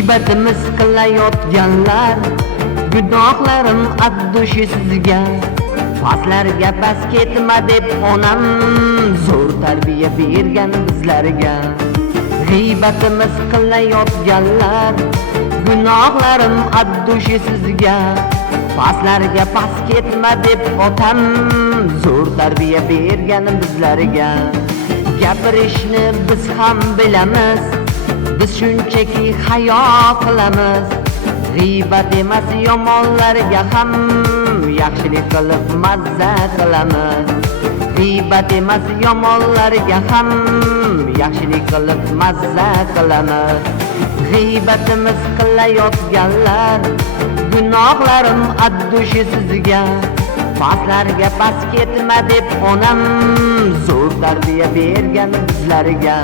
G'iybatimiz qilayotganlar, gunohlarim addushi sizga. Pastlarga bas ketma deb onam zo'r tarbiya bergan bizlarga. G'iybatimiz qilayotganlar, gunohlarim addushi sizga. Pastlarga pas ketma deb otam zo'r tarbiya bergan bizlarga. Gapirishni biz ham bilamiz, biz shunchaki hayo qilamiz. G'iybat emas yomonlarga ham yaxshilik qilib mazza qilamiz. G'iybat emas yomonlarga ham yaxshilik qilib mazza qilamiz. G'iybatimiz qilayotganlar, gunohlarim addushi sizga. Pastlarga pas ketma deb onam zo'r tarbiya bergan bizlarga.